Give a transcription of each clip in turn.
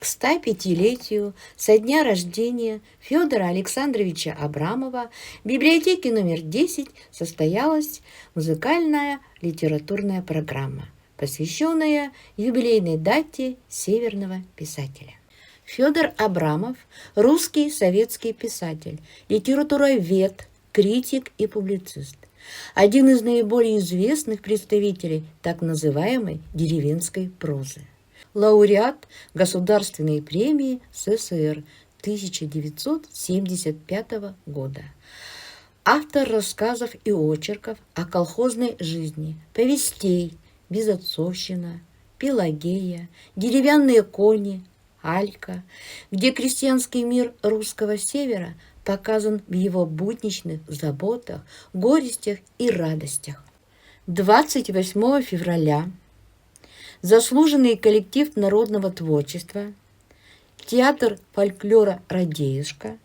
К 105-летию со дня рождения Федора Александровича Абрамова в библиотеке номер 10 состоялась музыкальная литературная программа, посвященная юбилейной дате северного писателя. Федор Абрамов – русский советский писатель, литературовед, критик и публицист. Один из наиболее известных представителей так называемой деревенской прозы. Лауреат Государственной премии СССР 1975 года. Автор рассказов и очерков о колхозной жизни, повестей «Безотцовщина», «Пелагея», «Деревянные кони», «Алька», где крестьянский мир русского севера показан в его будничных заботах, горестях и радостях. 28 февраля заслуженный коллектив народного творчества Театр фольклора «Радеюшка»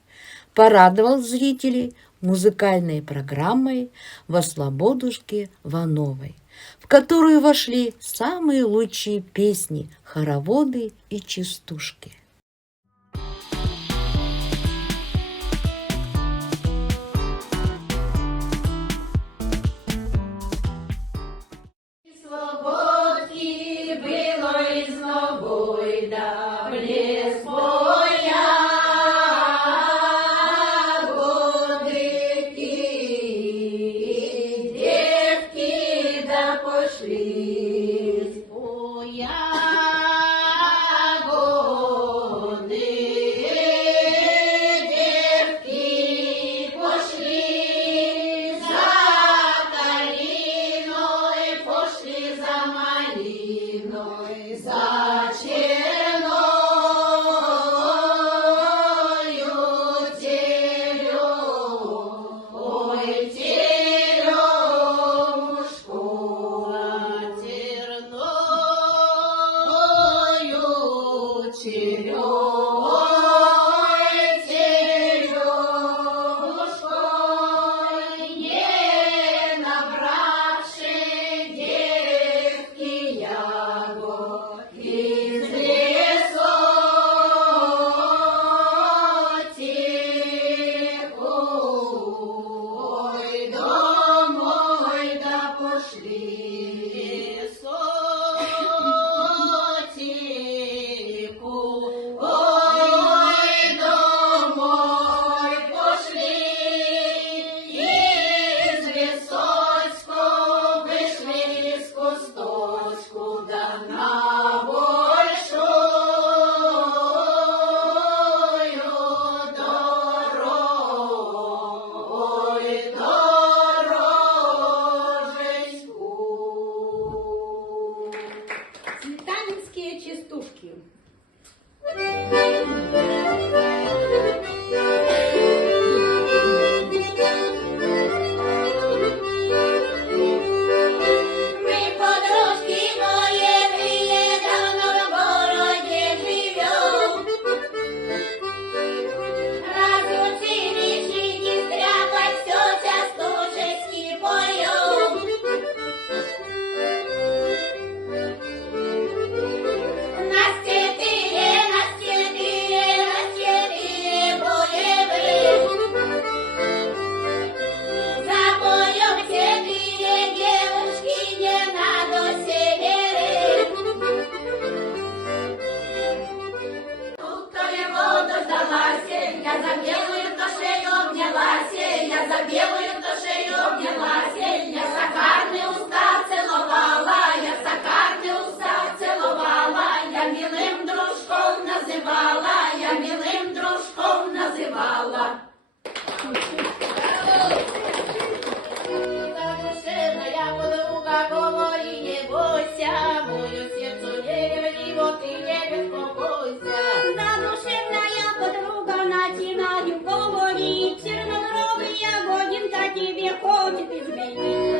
порадовал зрителей музыкальной программой «Во слободушке Вановой», в которую вошли самые лучшие песни, хороводы и частушки.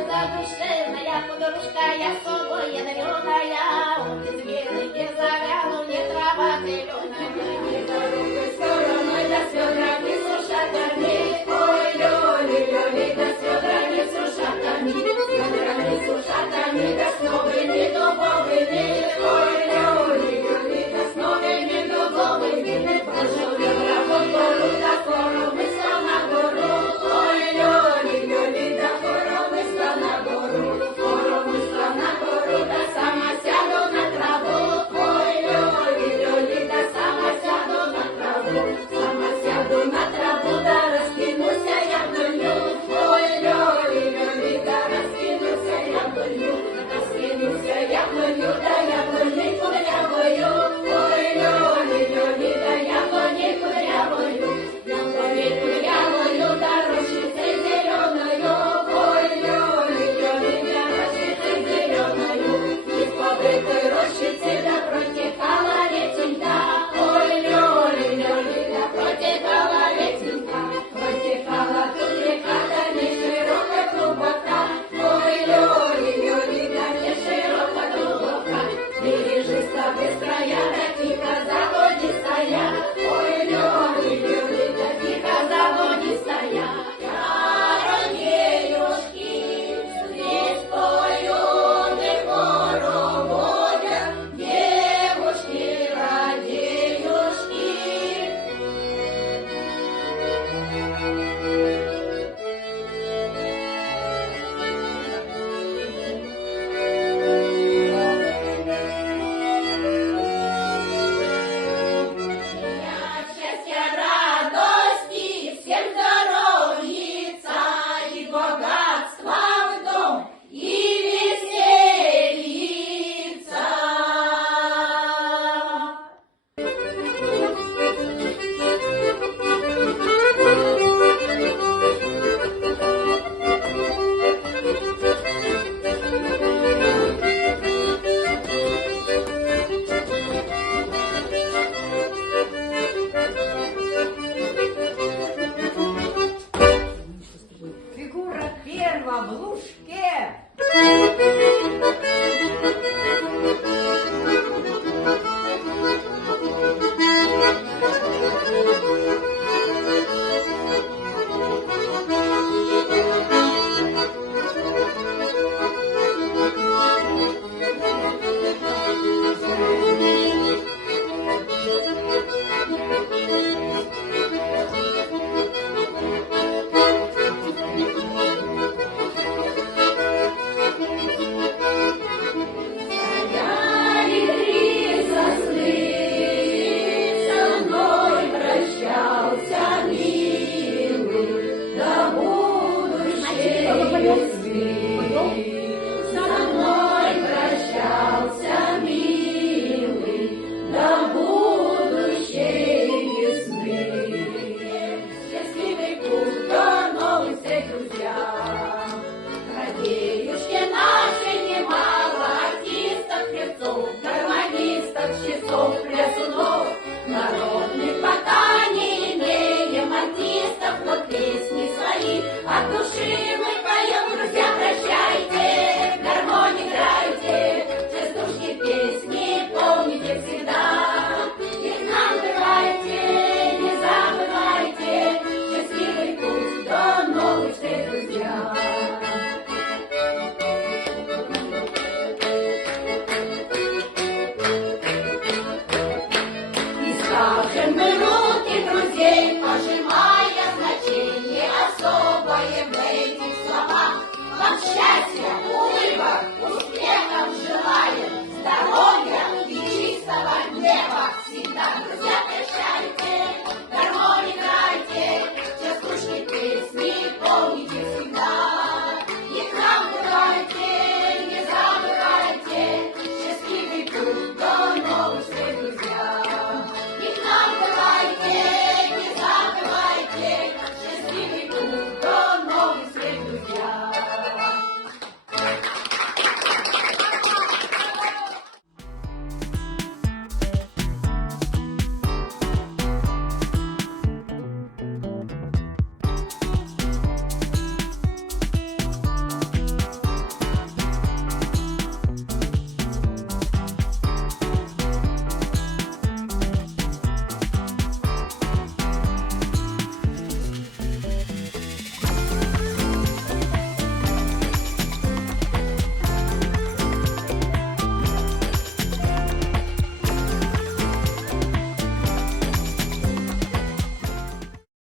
Задушевная подружка, я собой ядреная, он без веры не завяну, не трава зеленая, не дорогой стороной до сведра не сушатами, ой, лёли, лёли, до сведра не сушатами, сведра не сушатами, до сновы не дубовыми, ой, лёли, лёли, до сновы не дубовыми. Счастье